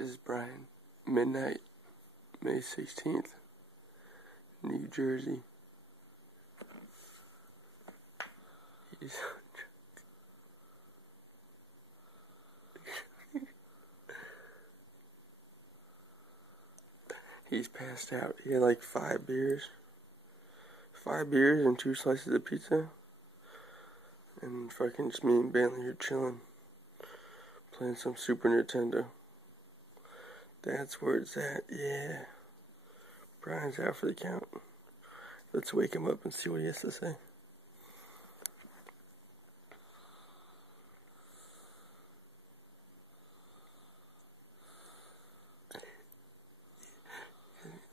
is Brian. Midnight, May 16th, New Jersey. He's passed out. He had like 5 beers. 5 beers and 2 slices of pizza. And fucking just me and Bailey are chilling. Playing some Super Nintendo. That's where it's at, yeah. Brian's out for the count. Let's wake him up and see what he has to say.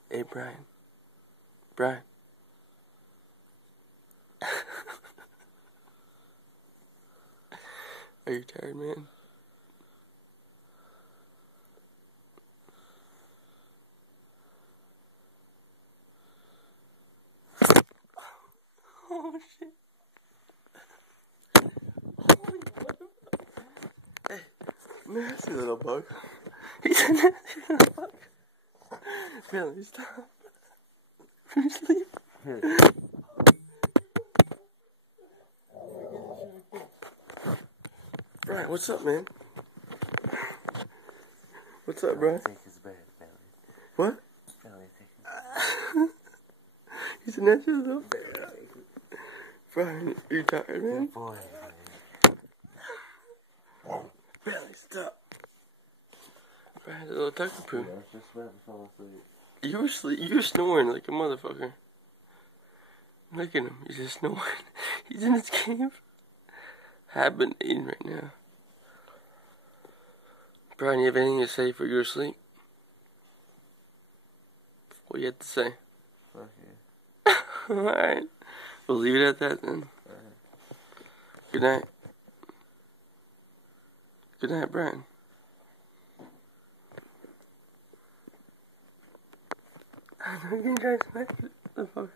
Hey, Brian. Brian. Are you tired, man? Oh, shit. Hey, nasty little bug. He's a nasty little bug. Billy, stop. Please sleep. Brian, what's up, man? What's up, Brian? Take his bed, Billy. What? Billy, take his He's a nasty little bear. Brian, you tired, man? Good boy, Billy, stop. Brian's a little tuckapoo. I was just about to fall asleep. You were you were snoring like a motherfucker. Look at him, he's just snoring. He's in his cave. Hibernating right now. Brian, you have anything to say before you go to sleep? What do you have to say? Fuck yeah. Alright. We'll leave it at that then. Alright. Good night. Good night, Brian. I know you're gonna try to smack it, motherfucker.